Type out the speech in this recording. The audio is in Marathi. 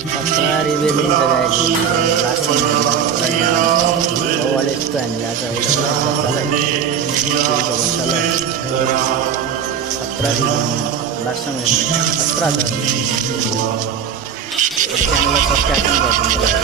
17 रिबेलिंग करायची वालेच आणले आता 17 लास्ट 17 चॅनलला सबस्क्राईब करा.